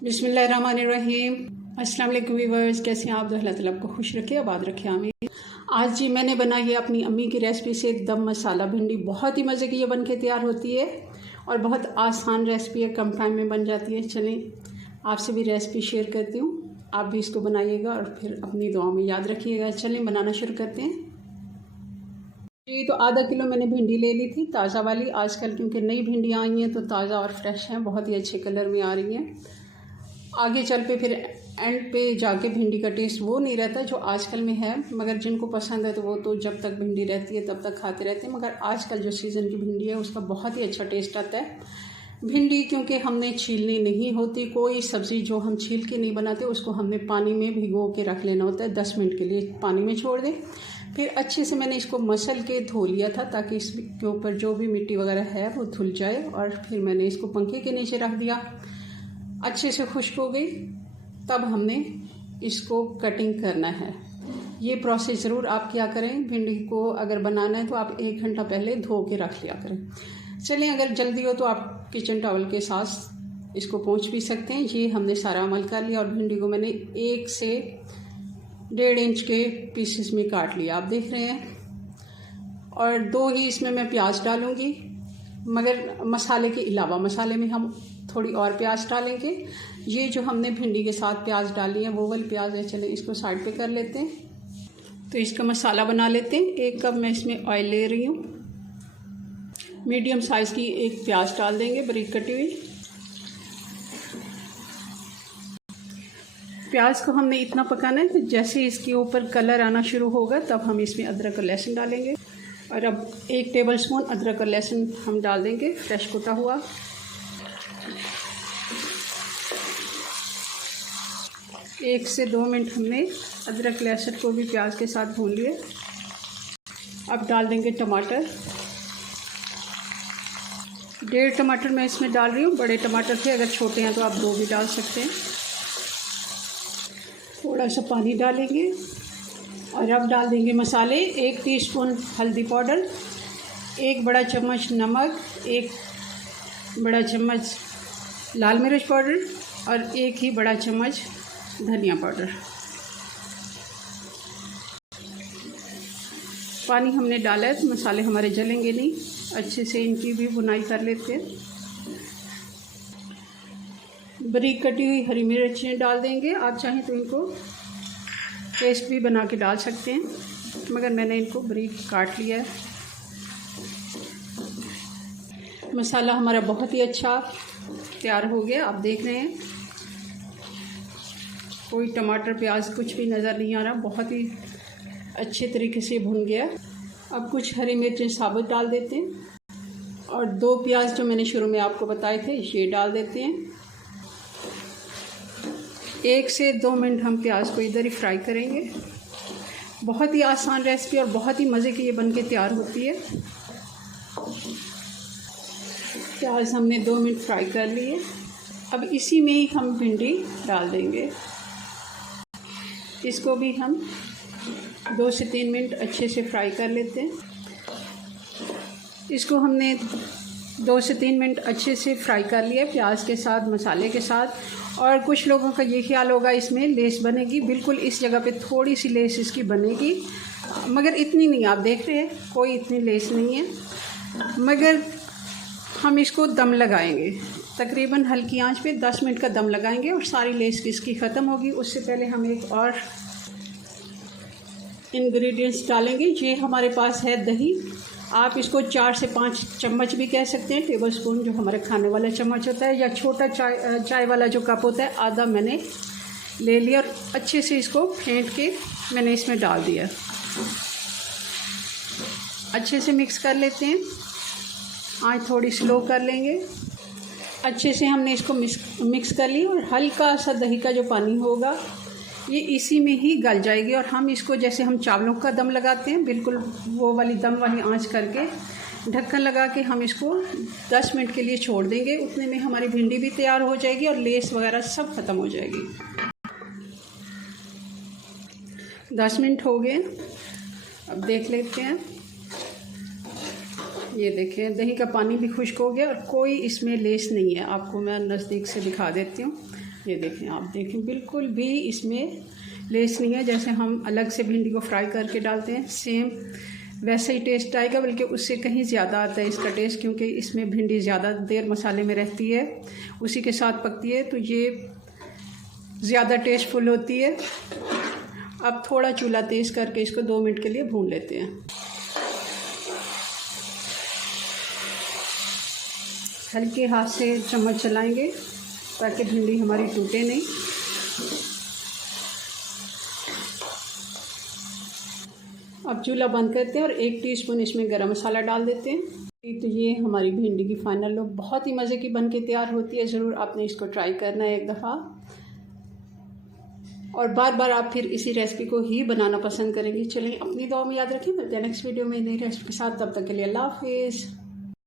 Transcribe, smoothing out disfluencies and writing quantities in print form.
बिस्मिल्लाहिर्रहमानिर्रहीम। अस्सलाम वालेकुम व्यूअर्स, कैसे हैं आप? अल्लाह ताला आपको खुश रखे, आबाद रखे, आमीन। आज जी मैंने बनाई है अपनी अम्मी की रेसिपी से दम मसाला भिंडी। बहुत ही मज़े की ये बन के तैयार होती है और बहुत आसान रेसिपी है, कम टाइम में बन जाती है। चलें आपसे भी रेसिपी शेयर करती हूँ, आप भी इसको बनाइएगा और फिर अपनी दुआ में याद रखिएगा। चलें बनाना शुरू करते हैं। जी तो आधा किलो मैंने भिंडी ले ली थी, ताज़ा वाली। आजकल क्योंकि नई भिंडियाँ आई हैं तो ताज़ा और फ्रेश हैं, बहुत ही अच्छे कलर में आ रही हैं। आगे चल पे फिर एंड पे जाके भिंडी का टेस्ट वो नहीं रहता जो आजकल में है, मगर जिनको पसंद है तो वो तो जब तक भिंडी रहती है तब तक खाते रहते हैं। मगर आजकल जो सीज़न की भिंडी है उसका बहुत ही अच्छा टेस्ट आता है। भिंडी क्योंकि हमने छीलनी नहीं होती, कोई सब्ज़ी जो हम छील के नहीं बनाते उसको हमने पानी में भिगो के रख लेना होता है। 10 मिनट के लिए पानी में छोड़ दें। फिर अच्छे से मैंने इसको मसल के धो लिया था ताकि इसके ऊपर जो भी मिट्टी वगैरह है वो धुल जाए। और फिर मैंने इसको पंखे के नीचे रख दिया, अच्छे से खुश्क हो गई। तब हमने इसको कटिंग करना है। ये प्रोसेस ज़रूर आप क्या करें, भिंडी को अगर बनाना है तो आप 1 घंटा पहले धो के रख लिया करें। चलें अगर जल्दी हो तो आप किचन टॉवल के साथ इसको पोंछ भी सकते हैं। ये हमने सारा अमल कर लिया और भिंडी को मैंने 1 से 1.5 इंच के पीसेस में काट लिया, आप देख रहे हैं। और 2 ही इसमें मैं प्याज डालूँगी, मगर मसाले के अलावा मसाले में हम थोड़ी और प्याज डालेंगे। ये जो हमने भिंडी के साथ प्याज डाली है वो वाली प्याज है। चले इसको साइड पे कर लेते हैं। तो इसका मसाला बना लेते हैं। 1 कप मैं इसमें ऑयल ले रही हूँ। मीडियम साइज़ की 1 प्याज डाल देंगे, बारीक कटी हुई। प्याज को हमने इतना पकाना है कि जैसे इसके ऊपर कलर आना शुरू होगा तब हम इसमें अदरक और लहसुन डालेंगे। और अब 1 टेबलस्पून अदरक और लहसुन हम डाल देंगे, फ्रेश कुटा हुआ। एक से 2 मिनट हमने अदरक लहसुन को भी प्याज के साथ भून लिए। अब डाल देंगे टमाटर। 1.5 टमाटर मैं इसमें डाल रही हूँ, बड़े टमाटर थे, अगर छोटे हैं तो आप 2 भी डाल सकते हैं। थोड़ा सा पानी डालेंगे और अब डाल देंगे मसाले। 1 टीस्पून हल्दी पाउडर, 1 बड़ा चम्मच नमक, 1 बड़ा चम्मच लाल मिर्च पाउडर और 1 ही बड़ा चम्मच धनिया पाउडर। पानी हमने डाला है तो मसाले हमारे जलेंगे नहीं। अच्छे से इनकी भी भुनाई कर लेते हैं। बारीक कटी हुई हरी मिर्चें डाल देंगे। आप चाहें तो इनको पेस्ट भी बना के डाल सकते हैं, मगर मैंने इनको बारीक काट लिया है। मसाला हमारा बहुत ही अच्छा तैयार हो गया, आप देख रहे हैं। कोई टमाटर प्याज कुछ भी नज़र नहीं आ रहा, बहुत ही अच्छे तरीके से भुन गया। अब कुछ हरी मिर्चें साबुत डाल देते हैं और 2 प्याज जो मैंने शुरू में आपको बताए थे ये डाल देते हैं। 1 से 2 मिनट हम प्याज को इधर ही फ्राई करेंगे। बहुत ही आसान रेसिपी और बहुत ही मज़े की ये बन के तैयार होती है। प्याज हमने 2 मिनट फ्राई कर लिए। अब इसी में ही हम भिंडी डाल देंगे। इसको भी हम 2 से 3 मिनट अच्छे से फ्राई कर लेते हैं। इसको हमने 2 से 3 मिनट अच्छे से फ्राई कर लिया प्याज के साथ, मसाले के साथ। और कुछ लोगों का ये ख्याल होगा इसमें लेस बनेगी, बिल्कुल इस जगह पे थोड़ी सी लेस इसकी बनेगी, मगर इतनी नहीं। आप देख रहे हैं कोई इतनी लेस नहीं है। मगर हम इसको दम लगाएंगे, तकरीबन हल्की आंच पे 10 मिनट का दम लगाएंगे और सारी लेस इसकी ख़त्म होगी। उससे पहले हम एक और इंग्रेडिएंट्स डालेंगे। ये हमारे पास है दही। आप इसको 4 से 5 चम्मच भी कह सकते हैं, टेबल स्पून जो हमारे खाने वाला चम्मच होता है, या छोटा चाय वाला जो कप होता है, आधा मैंने ले लिया और अच्छे से इसको फेंट के मैंने इसमें डाल दिया। अच्छे से मिक्स कर लेते हैं। आँच थोड़ी स्लो कर लेंगे। अच्छे से हमने इसको मिक्स कर लिया और हल्का सा दही का जो पानी होगा ये इसी में ही गल जाएगी। और हम इसको जैसे हम चावलों का दम लगाते हैं, बिल्कुल वो वाली दम वाली आंच करके ढक्कन लगा के हम इसको 10 मिनट के लिए छोड़ देंगे। उतने में हमारी भिंडी भी तैयार हो जाएगी और लेस वगैरह सब ख़त्म हो जाएगी। 10 मिनट हो गए, अब देख लेते हैं। ये देखें दही का पानी भी खुश्क हो गया और कोई इसमें लेस नहीं है। आपको मैं नज़दीक से दिखा देती हूँ। ये देखें, आप देखें बिल्कुल भी इसमें लेस नहीं है। जैसे हम अलग से भिंडी को फ्राई करके डालते हैं सेम वैसे ही टेस्ट आएगा, बल्कि उससे कहीं ज़्यादा आता है इसका टेस्ट, क्योंकि इसमें भिंडी ज़्यादा देर मसाले में रहती है, उसी के साथ पकती है, तो ये ज़्यादा टेस्टफुल होती है। अब थोड़ा चूल्हा तेज़ करके इसको 2 मिनट के लिए भून लेते हैं। हल्के हाथ से चम्मच चलाएंगे ताकि भिंडी हमारी टूटे नहीं। अब चूल्हा बंद करते हैं और 1 टीस्पून इसमें गरम मसाला डाल देते हैं। तो ये हमारी भिंडी की फाइनल लुक बहुत ही मज़े की बनके तैयार होती है। ज़रूर आपने इसको ट्राई करना है एक दफ़ा, और बार बार आप फिर इसी रेसिपी को ही बनाना पसंद करेंगे। चलिए, अपनी दुआ में याद रखें। मिलते हैं नेक्स्ट वीडियो में नई रेसिपी के साथ। तब तक के लिए अल्लाह हाफिज़।